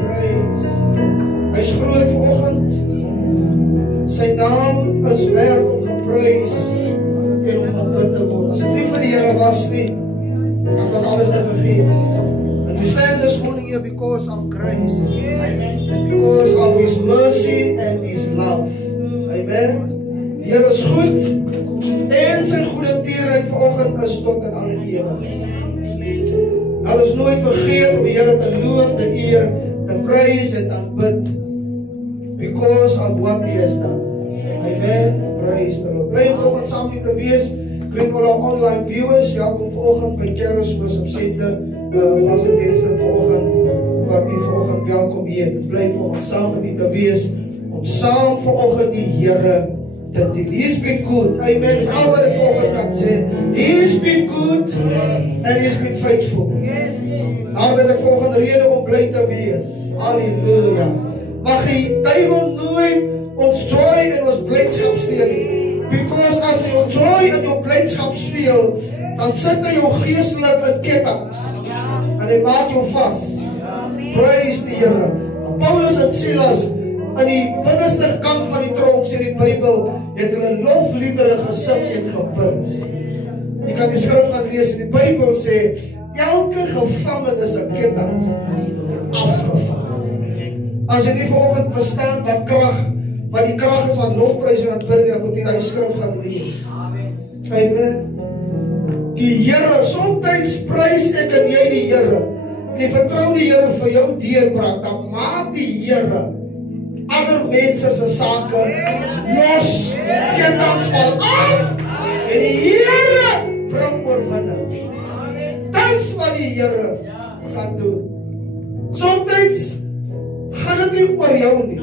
praise. Hy is groot vanoggend. Sy naam is werd om geprys en om aanbid te word. As dit nie vir die Here was nie, dan was alles te vergeefs. And we stand this morning here because of grace. Because of His mercy and His love. Amen. Die Here is goed en sy goeie tierheid vanoggend is tot in alle ewigheid. Laat ons nooit vergeet om die Here te loof, te eer, te prys en te aanbid because of what He has done. Amen. Praise the Lord. Bly vanoggend saam met te wees. Greet all our online viewers. Welkom vanoggend by Keros Worship Center. Was 'n dienste vanoggend wat u vanoggend welkom hier. Bly vanoggend saam met u te wees om saam vanoggend die Here te dien. He's been good. Amen. Dis al wat ek vanoggend kan sê. He's been good and He's been faithful. Daar het ek vanoggend rede om bly te wees. Halleluja. Mag die duiwel nooit ons joy en ons blydskap steel nie. Because as jy jou joy en jou blydskap steel, dan sit hy jou geestelik in kettinge. En hy maak jou vas. Praise die Here. Paulus en Silas aan die binneste kant van die tronk sê die Bybel het hulle lofliedere gesing en gebid. Jy kan die skrif gaan lees en die Bybel sê elke gevangene is 'n ketting afgevang. As jy nie vanoggend verstaan wat die krag is van lofprys en aanbidding, dan moet jy daai skrif gaan lees. Amen. Die Here, soms prys ek en jy die Here. Jy vertrou die Here vir jou deurbraak, dan maak die Here ander mense se sake los. Kettinge val af en die Here bring oorwinning. Dis wat die Here gaan doen. Soms gaan dit nie oor jou nie.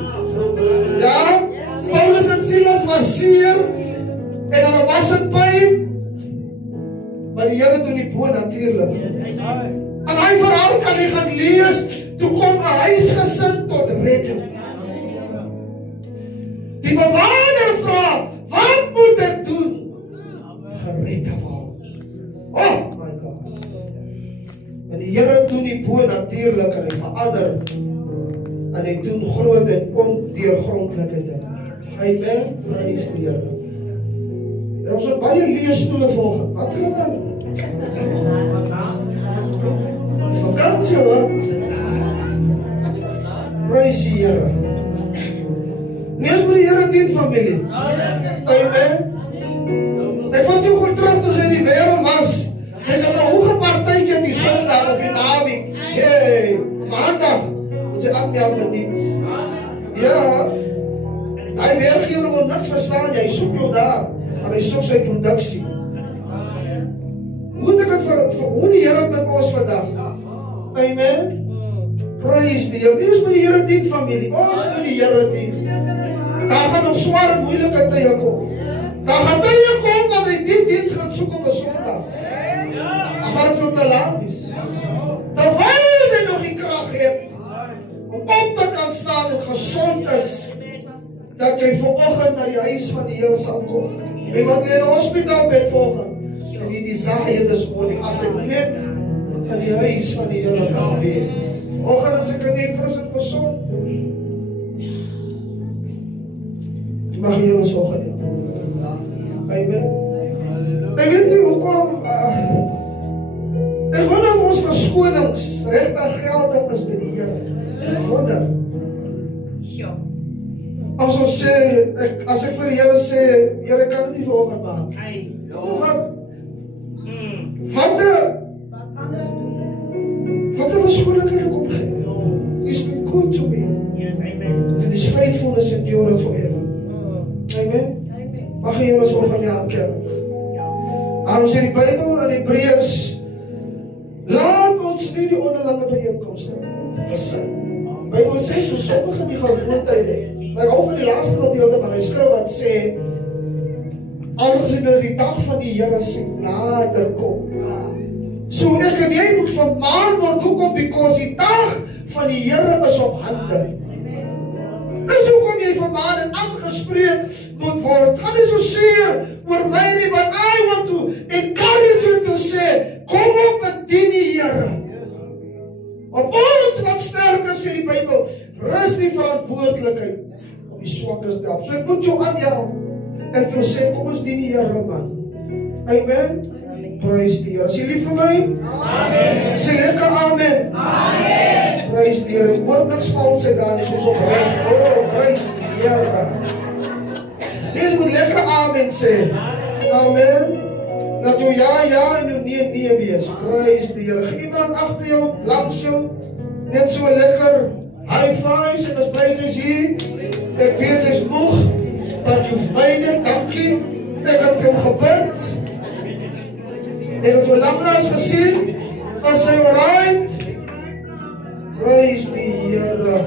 Ja, Paulus en Silas was seer en hulle was in pyn, maar die Here doen die bo natuurlik. En hy verhaal kan jy gaan lees, toe kom 'n huisgesin tot redding. Die bewaarder vra, wat moet ek doen? Gered te word. Oh my God. En die Here doen die bo natuurlik en hy verander. En hy doen groot en ondeurgrondelike dinge. Amen. Praise die Here. Ons het baie leesstoele volgens. Wat gaan dan? Vakansie hoor. Praise die Here. Nees met die Here dien familie. Amen. Ek vat jou goed terug toe sy in die wêreld was. Sy het 'n hoë partytjie in die Sondag of die naweek. Hey, maandag sy aanmeld vir diens. Ja, hy werkgewer wil niks verstaan, jy soek jou daar, en hy soek sy produksie. Hoe die Here met ons vandag? Amen. Praise die Here. Ons moet die Here dien familie, ons moet die Here dien. Daar gaan nog swaar en moeilike tye kom. Daar gaan tye kom as hy die diens gaan soek op 'n Sondag. Dan gaan het jou te laat wees. Terwyl jy nog die krag het om op te kan staan en gezond is, dat jy vanoggend na die huis van die Here sal kom. En wat in die hospitaal bed vanoggend, en die desire this morning, as ek net in die huis van die Here kan wees. Vanoggend as ek net fris en gezond, mag die Here ons vanoggend help. Amen. Ek weet nie hoekom, ek wonder ons verskonings regtig geldig is by die Here. Ek wonder. As ons sê, as ek vir die Here sê, Here kan dit nie vanoggend maak. Wat 'n verskoning kom gee. He's been good to me. Yes, amen. And His faithfulness endureth forever. Amen. Mag die Here ons vanoggend help. Daarom sê die Bybel in Hebreërs, laat ons nie die onderlinge byeenkomste versuim. Die Bybel sê so sommige die gewoonte. Maar hou van die laaste gedeelte van hy skryf wat sê, aangesien hulle die dag van die Here sien nader kom. So ek en jy moet vermaan word, hoekom? Because die dag van die Here is op hande. Dis hoekom jy vermaan en aangespreek moet word. Gaan nie so seer oor my nie, but I want to encourage you to say, kom op en dien die Here. Op ons wat sterk is, sê die Bybel, rus die verantwoordelikheid om die swakkes te help. So ek moet jou aanhelp en vir jou sê, kom ons dien die Here, man. Amen. Prys die Here. Is jy lief vir my? Amen. Sê lekker amen. Amen. Prys die Here. Hoor niks vals sy daar nie, soos opreg. Prys die Here. Lees moet lekker amen sê. Amen. Laat jou ja en jou nee wees. Prys die Here. Gee iemand agter jou, langs jou, net so lekker high fives en as prys is hier. Ek weet jy's moeg, dat jy vir my net, dankie. Ek het vir hom gebid. Ek het jou langlaas gesien. As hy alright. Prys die Here.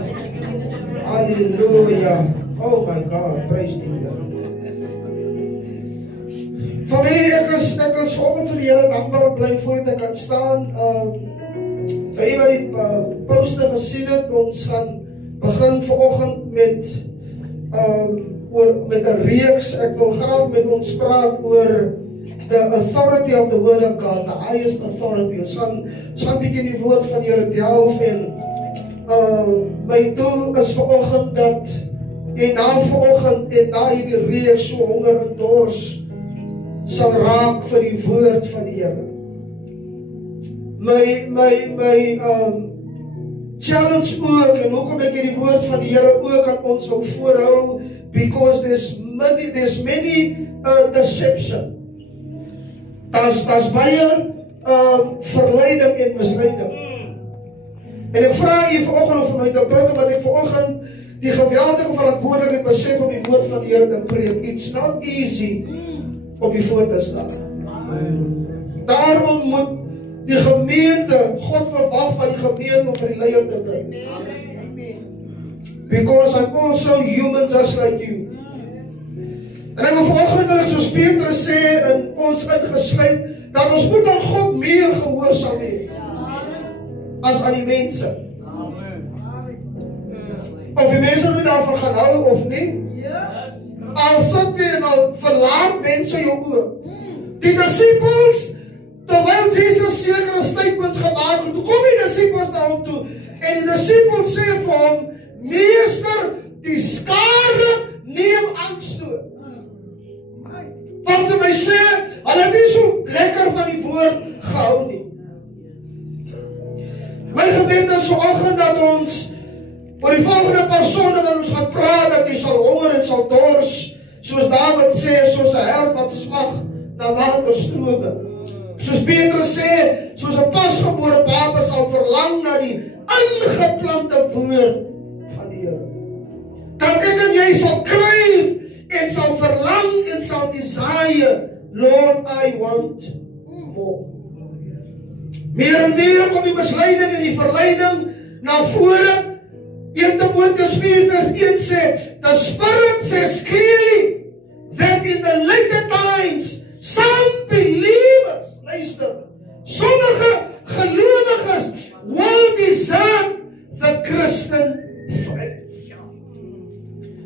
Halleluja. Oh my God, prys die Here. Familie, ek is vanoggend vir die Here dankbaar en bly voordat ek kan staan. Vir jy wat die poster gesien het, ons gaan begin vanoggend met 'n reeks. Ek wil graag met ons praat oor the authority of the word of God, the highest authority. Ons gaan bietjie die woord van die Here delf en my doel is vanoggend dat jy na vanoggend en na hierdie reeks so honger en dors sal raak vir die woord van die Here. My challenge ook, en hoekom ek hierdie woord van die Here ook aan ons wil voorhou, because there's many deception. Daar's baie verleiding en misleiding. En ek vra u vanoggend vir my te bid, omdat ek vanoggend die geweldige verantwoordelikheid besef om die woord van die Here te preek. It's not easy op die voor te staan. Daarom moet die gemeente, God verwag van die gemeente om vir die leier te bid. Because I'm also human just like you. En ek wil vanoggend soos Petrus sê in ons ingesluit, dat ons moet aan God meer gehoorsaam wees as aan die mense. Of die mense moet daarvan gaan hou of nie. Al sit jy en al verlaat mense jou oor. Die disciples, terwyl Jesus sekere statements gemaak het, toe kom die disciples na hom toe, en die disciples sê vir hom, Meester, die skare neem aanstoot. Wat vir my sê, hulle het nie so lekker van die woord gehou nie. My gebed is vanoggend dat ons oor die volgende persone wat ons gaan praat, dat jy sal honger en sal dors, soos David sê, soos 'n hert wat smag na waterstrome. Soos Petrus sê, soos 'n pasgebore baba sal verlang na die ingeplante woord van die Here. Dat ek en jy sal kryf en sal verlang en sal desire, Lord, I want more. Meer en meer kom die misleiding en die verleiding na vore. 1 Timotheus 4:1 sê, the Spirit says clearly that in the later times some believers, luister, sommige gelowiges will desert the Christian faith.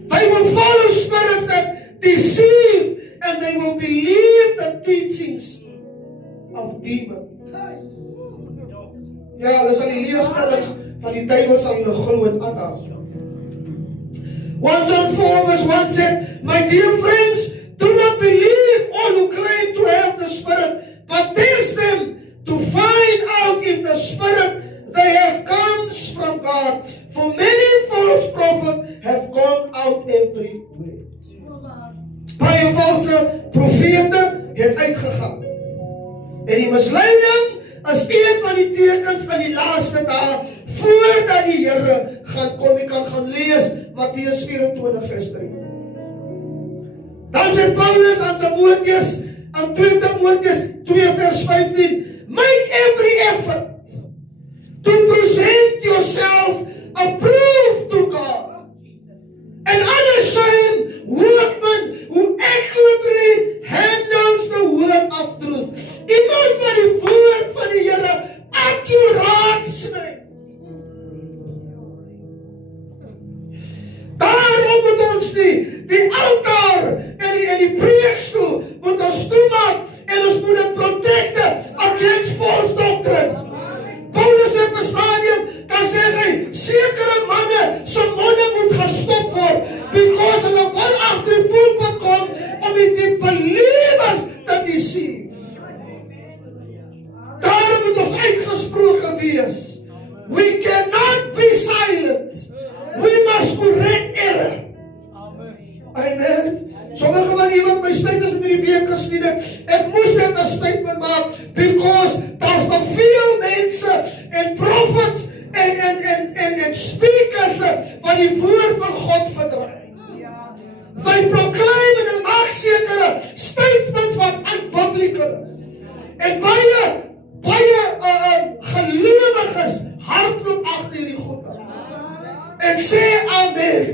They will follow spirits that deceive, and they will believe the teachings of demons. Ja, hulle sal die leerstellings van die duiwel sal hulle glo en aanhou. 1 John 4:1 said, my dear friends, do not believe all who claim to have the Spirit, but test them to find out if the Spirit they have comes from God. For many false prophets have gone out everywhere. Baie valse profete het uitgegaan. En die misleiding is een van die tekens in die laaste dae, voordat die Here gaan kom. Jy kan gaan lees Matteus 24:3. Dan sê Paulus aan Timotheus, aan 2 Timotheus 2:15, make every effort to present yourself approved to God, an unashamed workman who accurately handles the word of truth. Iemand wat die woord van die Here akkuraat sny. Daarom moet ons die altaar en die preekstoel moet ons toemaak en ons moet dit protecte against false doctrine. Paulus het op 'n stadium die woord van God verdraai. They proclaim en hulle maak sekere statements wat unbiblical is. En baie gelowiges hardloop agter hierdie goed aan. En sê amen.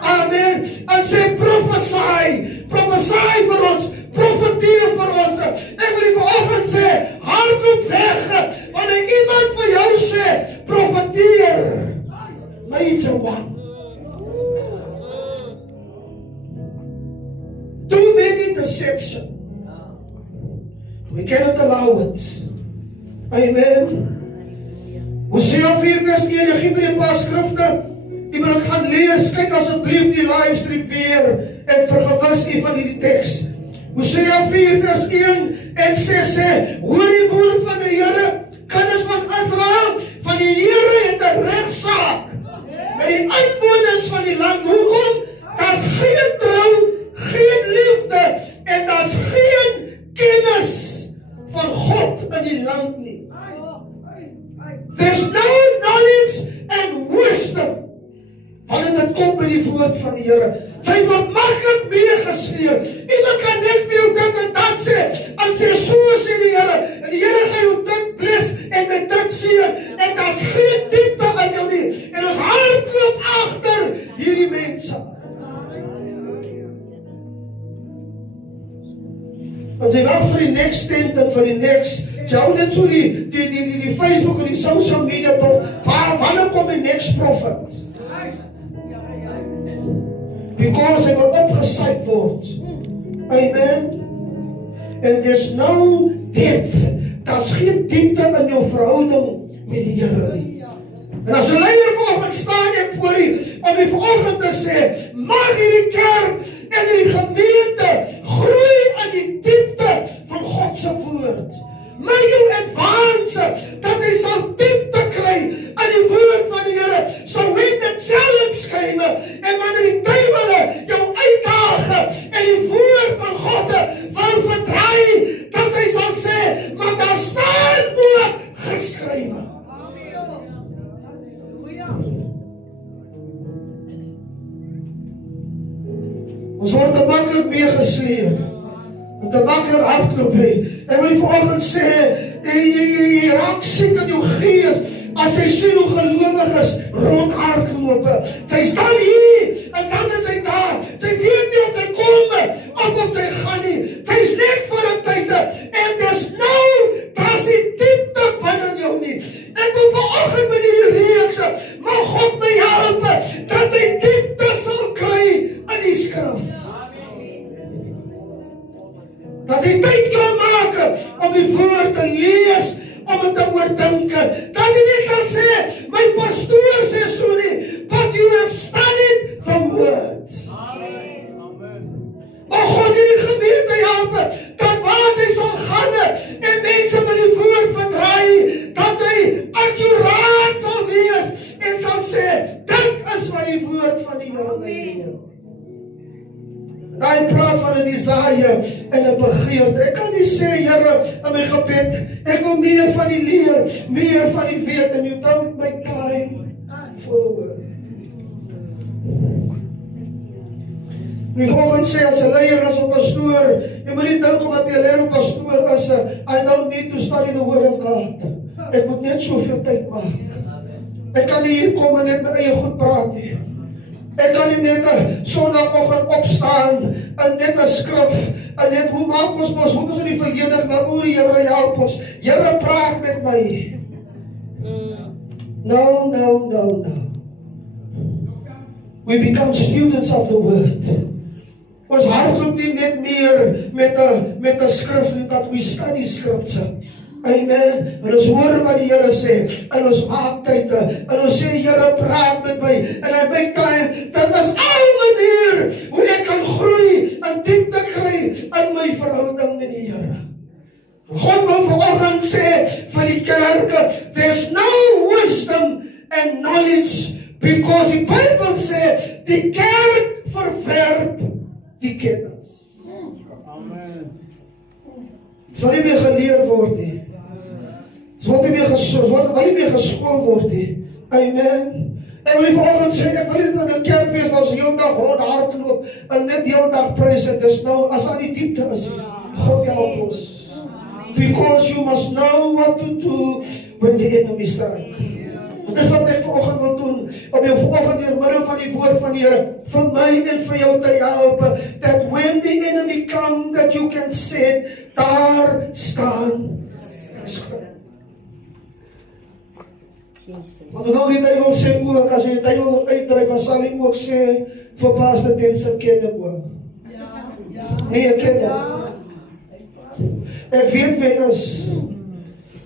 Amen. En sê professie vir ons, profeteer vir ons. Ek wil vanoggend sê, hardloop weg, wanneer iemand vir jou sê, profeteer. Major one. Too many deception. We cannot allow it. Amen. Hosea 4 vers 1, ek gee vir die paar skrifte. Die moet het gaan lees, kyk asseblief die livestream weer en vergewis u van die teks. Hosea 4 vers 1 en sê, hoor die woord van die Here, kinders van Israel, van die Here het 'n regsaak met die inwoners van die land. Hoekom? Daar's geen trou, geen liefde en daar's geen kennis van God in die land nie. There's no knowledge and wisdom. Wanneer dit kom by die woord van die Here, sy word maklik meegesleer. Iemand kan net vir jou dit en dat sê, en sê, so sê die Here, en die Here gaan jou dit bless, en met dit seën, en daar's geen diepte in jou nie, en ons hardloop agter hierdie mense. Want sy wacht vir die next tent en vir die next, sy hou net so die Facebook en die social media top, wanneer kom die next prophet? Because hy wil opgesyp word. Amen. And there's no depth. Daar's geen diepte in jou verhouding met die Here nie. En as 'n leier vanoggend staan ek voor u om die vanoggend te sê, mag hierdie kerk en die gemeente groei in die diepte van God se woord. Mag jou advance, dat hy sal diepte kry in die woord van die Here. So when the challenge came, en wanneer die duiwele jou uitdaag, en die woord van God wil verdraai, dat hy sal sê, maar daar staan ook geskrywe. Ons word te maklik meegesleer, om te maklik hardloop hê. En wil jy vanoggend sê, jy raak siek in jou gees, as jy sien hoe gelowiges rondhardloop. Sy staan hier, en dan is sy daar. Sy weet nie of sy kom, of sy gaan nie. Sy is net vir 'n tyd, en dis nou, daar's die diepte binne jou nie. Ek wil vanoggend met hierdie reeks, mag God my help, dat sy diepte sal kry in die skrif. Dat hy tyd sal maak om die woord te lees, om het te oordink. Dat hy net sal sê, my pastoor sê so nie, but you have studied the word. Maar God in die gemeente help, dat waar hy sal gaan, en mense met die woord verdraai, dat hy accuraat sal wees, en sal sê, dit is wat die woord van die Here leer. Hy praat van 'n desire en 'n begeerte. Ek kan nie sê, Here, in my gebed, ek wil meer van die leer, meer van die weet, and you don't make time for the word. Die volgende sê, as 'n leier, as 'n pastoor, jy moet nie dink omdat jy 'n leier of pastoor is, I don't need to study the word of God. Ek moet net soveel tyd maak. Ek kan nie hier kom en net my eie goed praat nie. Ek kan nie net sondagoggend opstaan en net 'n skrif en net hoe maak ons mos, hoe ons in die verlede maar o Here help ons. Here praat met my. No. We become students of the word. Ons hardloop nie net meer met 'n skrif nie, but we study scripture. Amen. En ons hoor wat die Here sê, en ons maak tyd, en ons sê, Here, praat met my, en I make time. Dit is al manier hoe ek kan groei en diepte kry in my verhouding met die Here. God wil vanoggend sê vir die kerk, there's no wisdom and knowledge, because die Bybel sê, die kerk verwerp die kennis. Amen. Dit sal nie meer geleer word nie. Dit wil nie meer geskool word nie. Amen. Ek wil vanoggend sê, ek wil nie dat in 'n kerk wees waar ons heel dag rondhardloop en net heel dag prys en dis nou as aan die diepte is. God help ons. Because you must know what to do when the enemy strike. Dis wat ek vanoggend wil doen, om jou vanoggend deur middel van die woord van die Here vir my en vir jou te help, that when the enemy come, that you can say, daar staan want nou die duiwel sê ook, as jy die duiwel wil uitdryf, sal hy ook sê, vir Pastor Denson ken ek ook. Nee, ek ken ek. Ek weet wie hy is,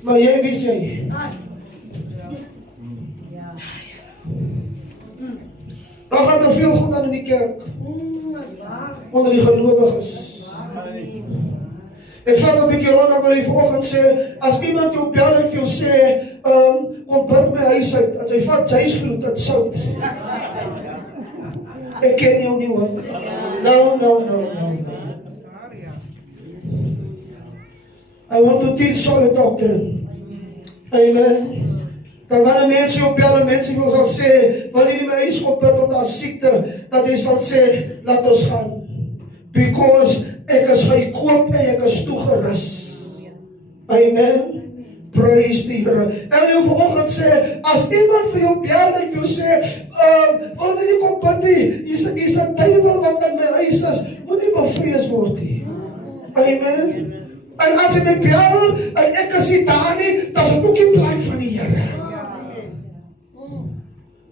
maar jy weet jy. Daar gaan te veel goed aan in die kerk, onder die gelowiges. Ek vat 'n bietjie rond, ek wil hier vanoggend sê, as iemand jou bel en vir jou sê, kom bid my huis uit, as hy vat huisvloed, dit sout. Ek ken jou nie hoor. No. I want to teach solid doctrine. Amen. Dan wanneer mense jou bel en mense wil sal sê, wil jy nie my huis kom bid of daar siekte, dat jy sal sê, laat ons gaan. Because ek is gekoop en ek is toegerus. Amen. Praise die Here. En jy vanoggend sê, as iemand vir jou bel en vir jou sê, wil jy nie kom bid nie, is 'n duiwel wat in my huis is, moet nie bevrees word nie. Amen. En as jy my bel en ek is nie daar nie, dan is dit ook die plan van die Here.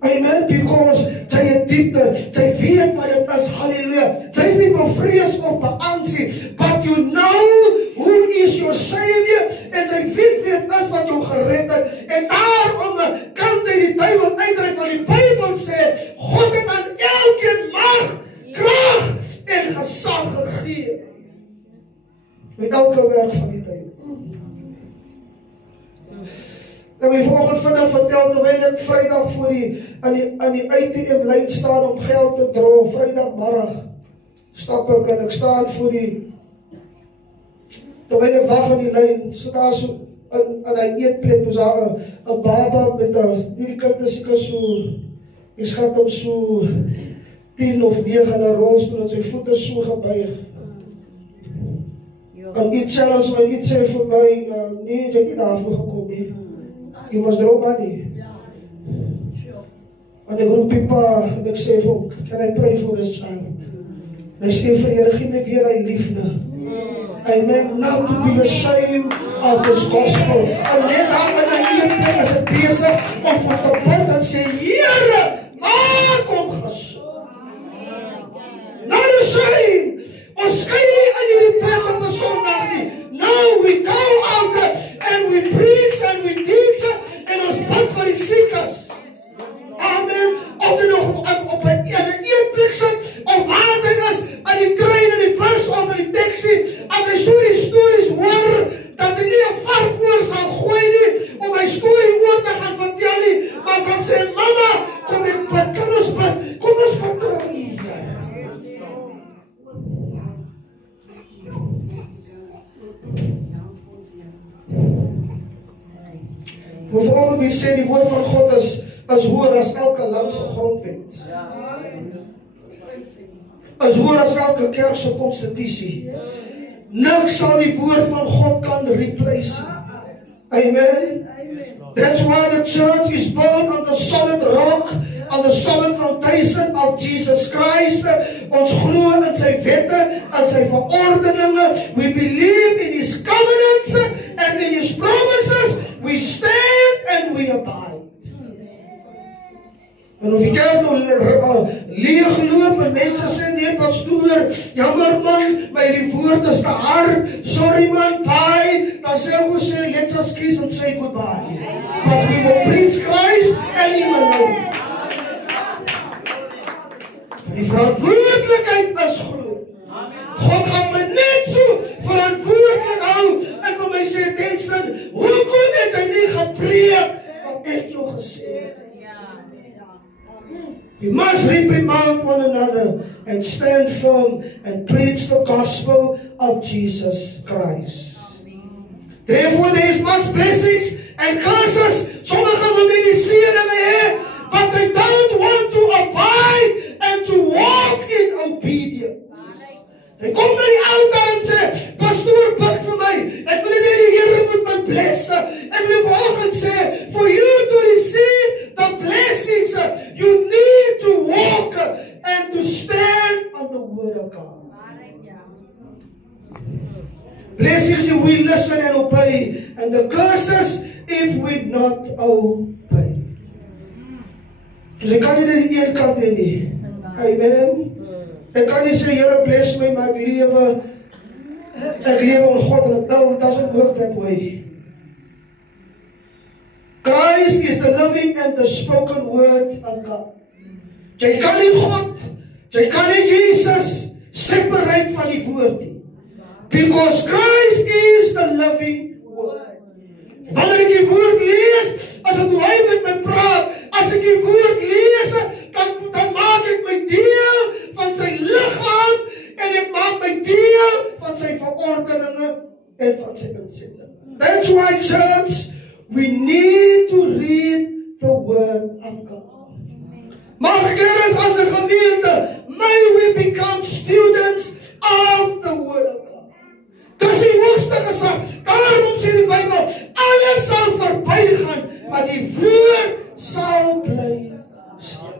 Amen, because sy het diepte, sy weet wat dit is, hallelujah. Sy is nie bevrees of beangst nie, but you know who is your Savior, en sy weet wie het is wat jou gered het, en daarom kan sy die duiwel uitdryf, want die Bybel sê, God het aan elkeen mag, krag en gesag gegee. Met elke werk van die duiwel. Ek wil vanoggend vinnig vertel, terwyl ek Vrydag voor aan die ATM lyn staan om geld te dra, Vrydagmiddag stap ek en ek staan voor terwyl ek wag aan die lyn, so daar so in die eetplek, was daar 'n baba met die kind is seker so, ek schat hom so 10 of 9 in 'n rolstoel en sy voete so gebuig. En iets selfs my iets sê vir my, nee, jy het nie daarvoor gekom nie. You must draw money. En ek roep die pa, en ek sê vir hom, can I pray for this child? En hy sê vir Here, gee my weer hy liefde. Amen. Not to be ashamed of this gospel. En net daar in die eetplek is ek besig om van te bid en sê, Here, maak hom gesond. Not ashamed. Ons skyn nie in hierdie plek op 'n Sondag nie. No, we go out there and we preach and we teach en ons bid vir die siekes. Amen. Of jy nog op 'n eetplek sit, of waar jy is, aan die trein, in die bus of in die taxi, as jy so die stories hoor, dat jy nie 'n vark oor sal gooi nie, om my storie oor te gaan vertel nie, maar sal sê, mama, kom ek bid, kan ons bid, kom ons vertrou nie. Maar volgens wie sê die woord van God is hoër as elke land se grondwet. Is hoër as elke kerk se konstitusie. Niks sal die woord van God kan replace. Amen. That's why the church is built on the solid rock, on the solid foundation of Jesus Christ. Ons glo in sy wette, in sy verordeninge. We believe in his covenants and in his promises. We stand and we abide. En of die kerk nou leeg loop en mense sê, nee pastoor, jammer man, my die woord is te hard, sorry man, bye, dan sê ons sê, let's us kiss and say goodbye. But we will preach Christ and him alone. Die verantwoordelikheid is groot. God gaan my net so verantwoordelik hou en vir my sê, Denson, hoekom het jy nie gepreek wat ek jou gesê het? We must reprimand one another and stand firm and preach the gospel of Jesus Christ. Therefore there is much blessings and curses. Sommige wil nie die seëninge hê, but but they don't want to abide and to walk in obedience. Hy kom by die altaar en sê, pastoor, bid vir my. Ek wil net die Here moet my bless. Ek wil vanoggend sê, for you to receive the blessings, you need to walk and to stand on the word of God. Blessings if we listen and obey, and the curses if we not obey. Dus ek kan nie dit die een kant hê nie. Amen. Ek kan nie sê, Here bless my, maar ek lewe on God, and no, it doesn't work that way. Christ is the living and the spoken word of God. Jy kan nie God, jy kan nie Jesus separate van die woord nie. Because Christ is the living word. Wanneer ek die woord lees, as het hy met my praat, as ek die woord lees, dan maak ek my deel van sy liggaam, en ek maak my deel van sy verordeninge en van sy insetting. That's why, church, we need to read the word of God. Mag kinders as 'n gemeente, may we become students of the word of God. Dis die hoogste gesag. Daarom sê die Bybel, alles sal verbygaan, maar die woord sal bly staan.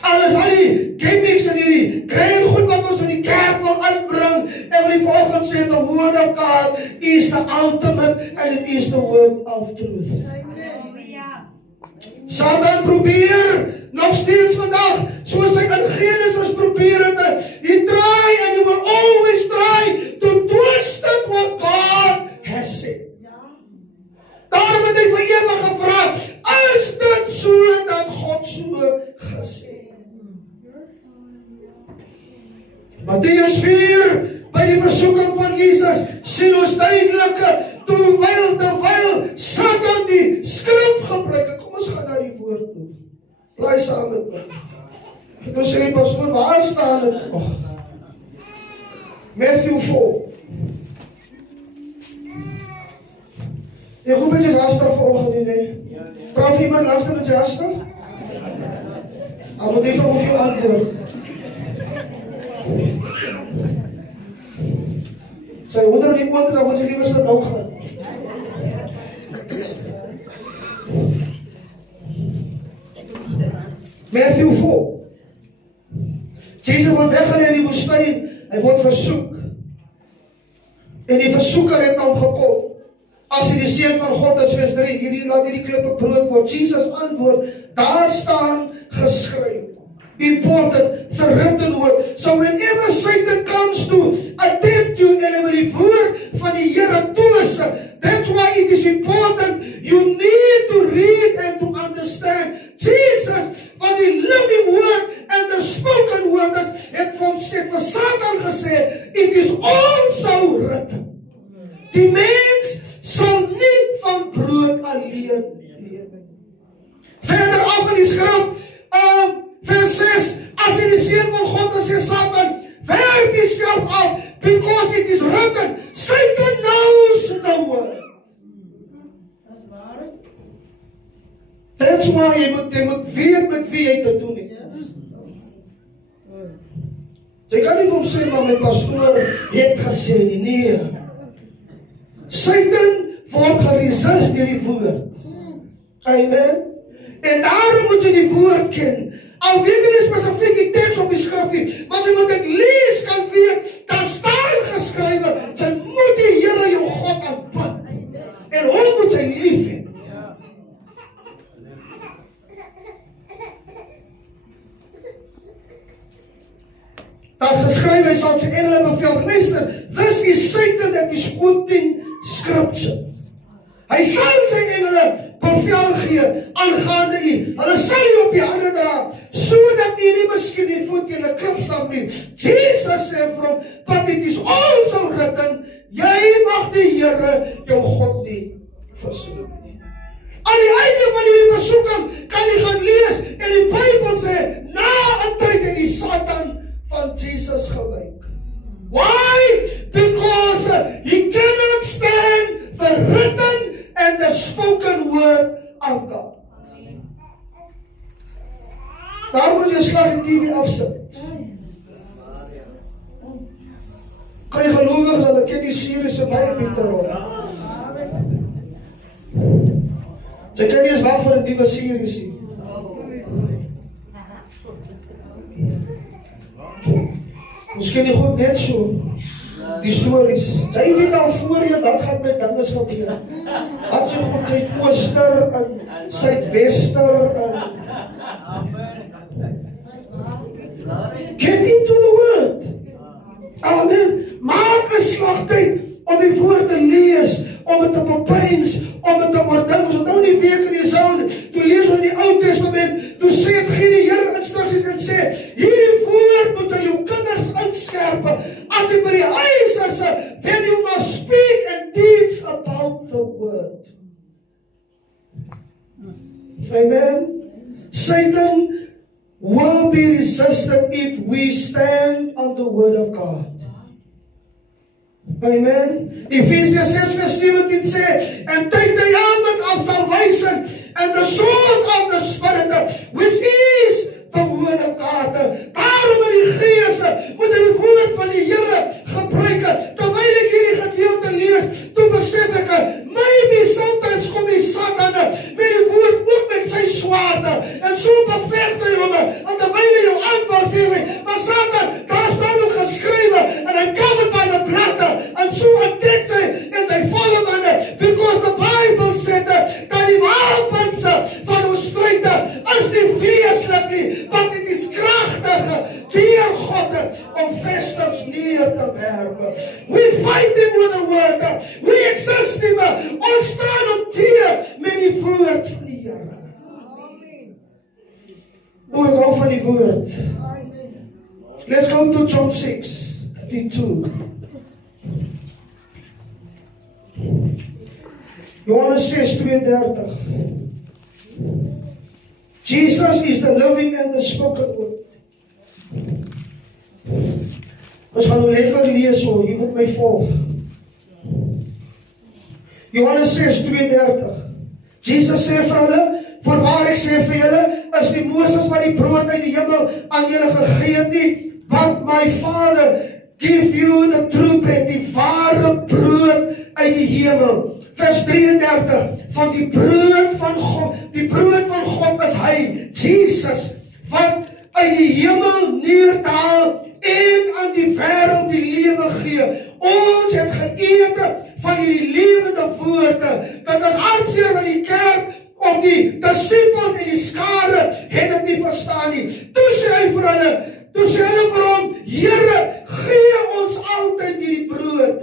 Alles al die gimmicks en hierdie klein goed wat ons in die kerk wil inbring, en wil die volgende sê, the word of God is the ultimate and it is the word of truth. Satan probeer nog steeds vandag, soos hy in Genesis probeer het, he try and he will always try to twist it what God has said. Daarom het hy vir Eva gevra, is dit so dat God so gesê? Matteus 4, by die versoeking van Jesus, sien ons duidelik, terwyl Satan die skrif gebruik. Kom ons gaan na die woord toe. Bly saam met my. Ek wil sê, pastoor, waar staan dit nog? Matthew 4. Ek hoop het jy is hastig vanoggend nie, nee? Praat iemand luister met jy hastig? Moet even op jou antwoord. Sy onder die oond is, dan moet jy liever sit nou gaan. Matthew 4. Jesus word weggelei in die woestyn, hy word versoek. En die versoeker het hom gekom. As hy die seun van God is, vers 3, laat hierdie klippe brood word. Jesus antwoord, daar staan geskryf. Important, the written word. So whenever Satan comes to attempt you, en hy wil die woord van die Here toes, that's why it is important, you need to read and to understand. Jesus, van die living word and the spoken word, het vir Satan gesê, it is also written. Die mens sal nie van brood alleen lewe. Verder af in die skrif, vers 6, as hy die seun van God is, sê Satan, werk jouself af, because it is written, Satan knows the word. That's why jy moet weet met wie jy te doen het. Jy kan nie vir hom sê, maar my pastoor het gesê nie, nee. Satan word geresist deur die woord. Amen. En daarom moet jy die woord ken. Al weet jy nie spesifiek die teks op die skrifie, maar jy moet dit lees kan weet, daar staan geskrywe, jy moet die Here jou God aanbid. En hom moet jy lief hê. Daar is geskrywe, hy sal sy engele beveel, luister, this is Satan that is quoting scripture. Hy sal sy engele bevel gee aangaande u. Hulle sal u op die hande dra, sodat u nie miskien die voet teen 'n klip stamp nie. Jesus sê vir hom, but it is also written, jy mag die Here jou God nie versoek nie. Aan die einde van hierdie besoeking kan jy gaan lees en die Bybel sê, na 'n tyd het die Satan van Jesus gewyk. Why? Because he cannot stand the written and the spoken word of God. Daar moet jy slag die TV afsit. Kan jy gelowiges, hulle ken die series vir my op internet. Jy kan nie eens wat vir 'n nuwe series sien. Miskien nie goed net so. Die stories. Jy weet al voor jy wat gaan met dinge gebeur. Wat sy God sy ooster en suidwester en get into the word. Amen. Maak 'n slagtyd om die woord te lees, om het te bepeins, om het te oordink. Ons nou die week in die saal, toe lees ons in die Ou Testament, toe sê het gee die Here instruksies en sê, hierdie woord moet aan jou kinders inskerpe, as jy by die huis is, then you must speak and teach about the word. Amen. Satan will be resisted if we stand on the word of God. Amen. Ephesians 6:17 sê, and take the helmet of salvation and the sword of the Spirit, which is the word of God. Daarom in die Gees moet jy die woord van die Here gebruik. Terwyl ek hierdie gedeelte lees, toe besef ek, maybe sometimes kom die Satan met die woord ook met sy swaarde, en so beveg sy hom, en terwyl hy jou aanval sê hy, maar Satan, daar staan ook geskrywe, and I'm covered by the blood, and so attack hy, en hy val hom aan, because the Bible said dat die wapens van ons stryd is nie vleeslik nie, want dit is kragtig deur God om vestings neer te werp. We fight him with the word. We exist him. Ons staan op teer met die woord van die Here. O, ek hou van die woord. Let's go to John 6:32. Johannes 6:32. Jesus is the living and the spoken word. Ons gaan nou lekker lees hoor, jy moet my volg. Johannes 6:32. Jesus sê vir hulle, voorwaar ek sê vir julle, is die Moses wat die brood uit die hemel aan julle gegee het nie, but my Vader give you the true bread, die ware brood uit die hemel. Vers 33, van die brood van God is hy, Jesus, wat uit die hemel neerdaal en aan die wêreld die lewe gee. Ons het geëet van hierdie lewende woorde. Dit is hartseer van die kerk of die disippels en die skare het dit nie verstaan nie. Toe sê hy vir hulle vir hom, Here, gee ons altyd hierdie brood.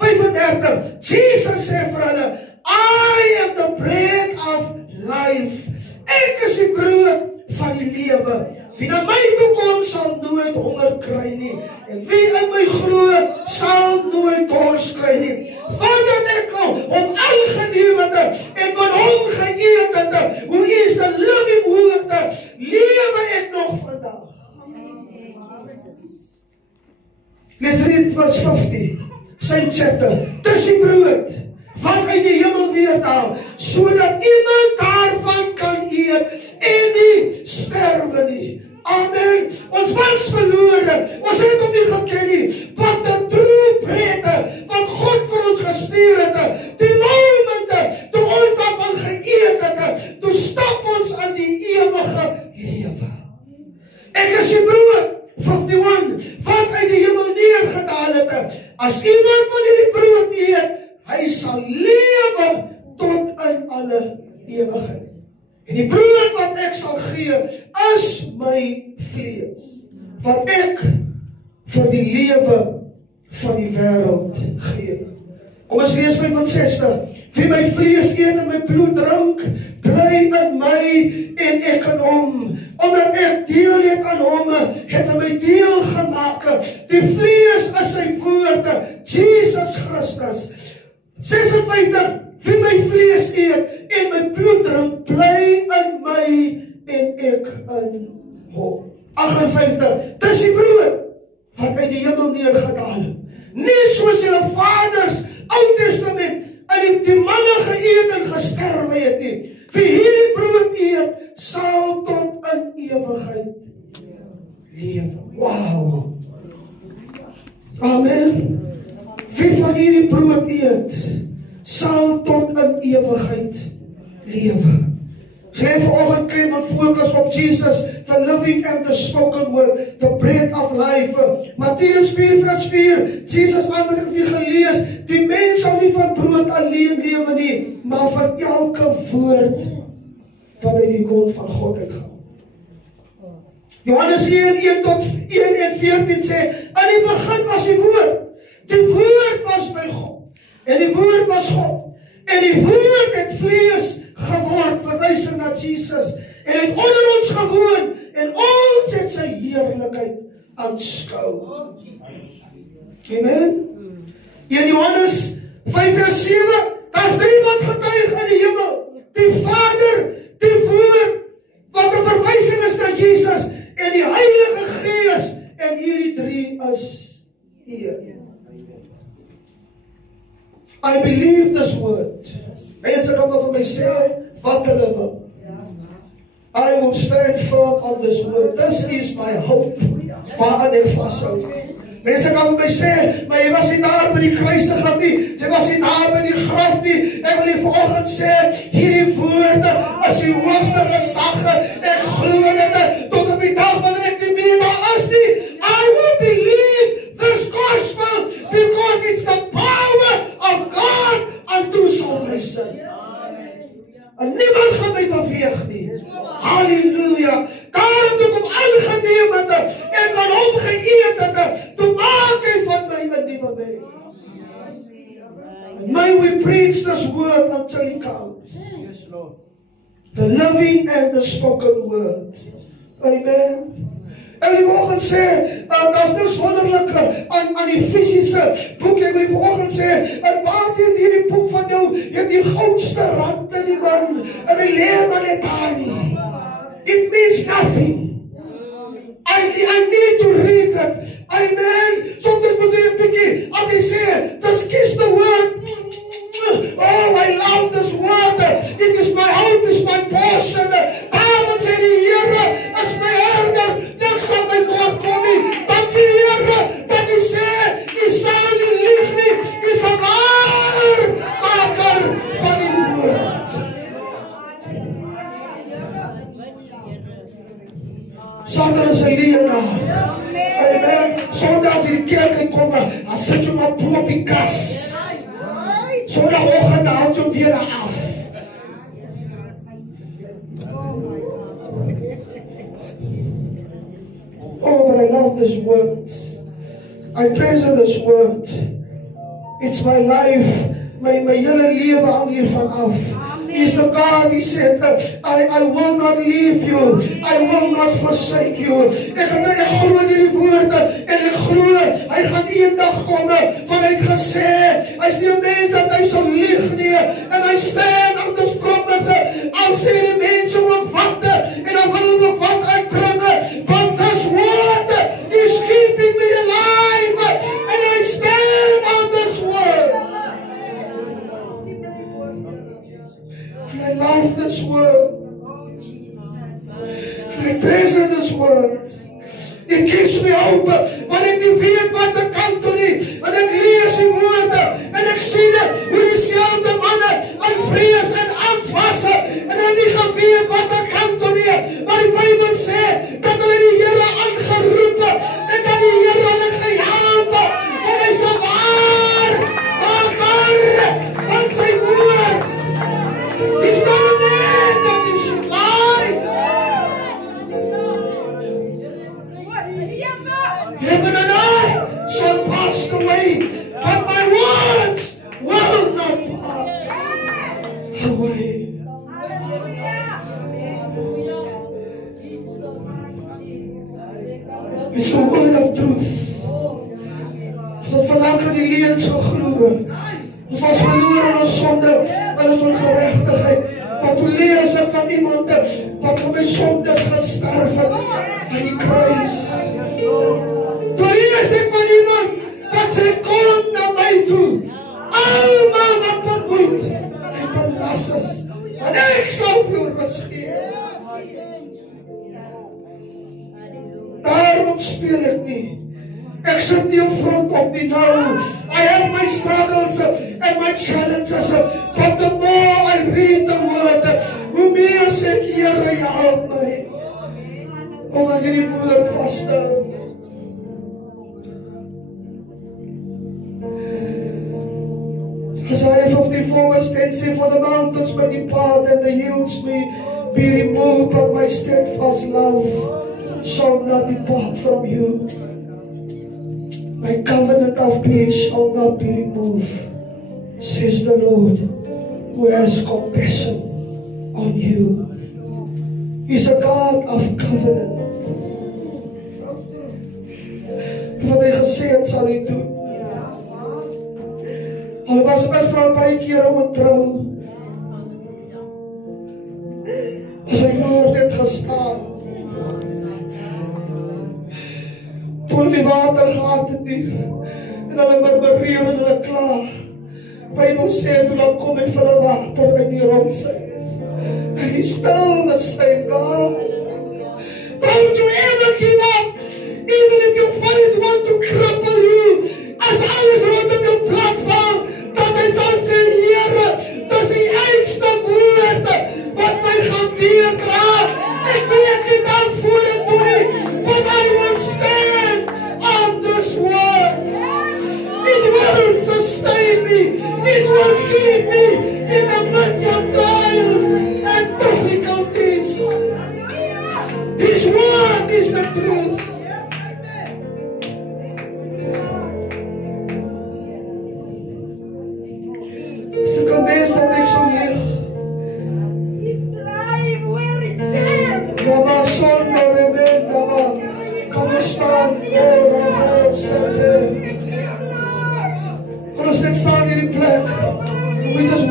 35, Jesus sê vir hulle, I am the bread of life. Ek is die brood van die lewe. Wie na my toe kom, sal nooit honger kry nie. En wie in my glo, sal nooit dors kry nie. Vandat ek hom aangeneem het en van hom geëet het, hoe is the living word, lewe ek nog vandag. Let's read verse 50. Same chapter. Dis die brood wat uit die hemel neerdaal, sodat iemand daarvan kan eet en nie sterwe nie. Amen. Ons was verlore. Ons het hom nie geken nie. But the true bread wat God vir ons gestuur het, die moment toe ons daarvan geëet het, toe stap ons aan die ewige lewe. Ek is die brood, 51, wat uit die hemel neergedaal het. As iemand van hierdie brood eet, hy sal lewe tot in alle ewigheid. En die brood wat ek sal gee, is my vlees, wat ek vir die lewe van die wêreld gee. Kom ons lees 65. Wie my vlees eet en my bloed drink, bly in my en ek in hom. Omdat ek deel het aan hom, het hy my deel gemaak. Die vlees is sy woord, Jesus Christus. 56. Wie my vlees eet en my bloed drink, bly in my en ek in hom. 58. Dis die brood wat uit die hemel neergedaal het. Nie soos julle vaders, Ou Testament, en die manne geëet en gesterwe het nie. Wie hierdie brood eet, sal tot in ewigheid lewe. Wow! Amen. Wie van hierdie brood eet, sal tot in ewigheid lewe. Geef vanoggend klem en fokus op Jesus, the living and the spoken word, the bread of life. Mattheus 4:4, Jesus antwoord, het jy gelees, die mens sal nie van brood alleen lewe nie, maar van elke woord wat uit die mond van God uitgaan. Johannes 1:1-14 sê, in die begin was die woord was by God, en die woord was God, en die woord het vlees geword, verwysing na Jesus, en het onder ons gewoon, en ons het sy heerlikheid aanskou. Amen. In Johannes 5:7, daar is iemand getuig in die hemel, die Vader, die Woord, wat 'n verwysing is na Jesus, en die Heilige Gees, en hierdie drie is hier. I believe this word. Mense kan maar vir my sê, wat hulle wil. I will stand firm on this word. This is my hope, waarin ek vashou. Mense kan vir my sê, maar jy was nie daar by die kruisiging nie, jy was nie daar by die graf nie. Ek wil hier vanoggend sê, hierdie woorde is die hoogste gesag. Ek glo dit tot op die dag wanneer ek nie meer daar is nie. I will believe this gospel because it's the power of God unto salvation. En niemand gaan my beweeg nie. Halleluja. Daarom toe kom aangeneem het en van hom geëet het, toe maak hy van my 'n nuwe mens. May we preach this word until he comes. The living and the spoken word. Amen. En die vanoggend sê, daar is niks wonderliker aan die fisiese boek. Ek wil die vanoggend sê, baie in hierdie boek van jou, het die goudste rand in die man, en die leer maar net daar nie. It means nothing. I need to read it. Amen. Soms moet jy 'n bietjie, as hy sê, just kiss the word. Oh, I love this word. It is my hope, is my portion. Daarom sê die Here, is my herder, niks sal my kort kom nie. Dankie Here, dat U sê, U sal nie lieg nie, U is 'n waarmaker van die woord. Satan is 'n leienaar. Amen. Sondag as jy die kerk kom, dan sit jy maar bo op die kas. Sondagoggend houd jy weer af. Oh, but I love this word. I treasure this word. It's my life. My hele lewe hang hiervan af. He is the God, He said, I will not leave you. I will not forsake you. Ek glo in die woorde, en ek glo, hy gaan eendag kom, van hy het gesê, hy is nie 'n mens dat hy sal lieg nie, en hy stand on this promise, al sê die mense ook wat, en dan wil hulle ook wat uitbring, want this word is keeping me alive, and I stand on this word. I love this word. I treasure this word. It gives me hope. Want ek nie weet wat ek kan doen nie. Want ek lees die woorde en ek sien hoe dieselfde manne aan vrees en angs was en hulle nie geweet wat ek kan doen nie. Maar die Bybel sê dat hulle die Here aangeroep en dat die Here hulle gehelp en hy se waar van sy woord. He's not a man that he should lie. Heaven and earth shall pass away, but my words will not pass away. It's the word of truth. As ons verlang aan die lewe sal glo. Ons was verloor in ons sonde, in ons ongerechtigheid. Wat toe lees ek van iemand wat vir my sondes gesterf het aan die kruis. Toe lees ek van iemand wat sê, kom na my toe, almal wat bemoeid en belas is, en ek sal vir jou rus gee. front speel ek nie. Ek sit nie in front op nie nou. I have my struggles and my challenges, but the more I read the word, hoe meer sê ek, Here, help my. Om aan hierdie woord vas te hou. Isaiah 54 verse 10 says, for the mountains may depart and the hills may be removed, but my steadfast love shall not depart from you. My covenant of peace shall not be removed, says the Lord, who has compassion on you. He's a God of covenant. Wat hy gesê het, sal hy doen. Al was Israel baie keer ontrou, as hy woord het gestaan, toe die water gehad het nie, en hulle murmureer en hulle klaar. Bybel sê, toe dan kom hy vir hulle water in die rondse. And he's still the same God. Don't you ever give up, even if you find it want to cripple you, as alles rondom jou platform, dat hy sal sê, Here, dis die einste woord, wat my gaan weerdra. Ek weet nie dan voor en toe nie, but I will stand on this word. It will sustain me, it will keep me in the midst of trials and difficulties. His word is the truth. Is ek al mens dat ek so leeg? Dama son no reben, dama. Kom ons staan voor ons sete. Kom ons net staan in die plek. Hoe is ons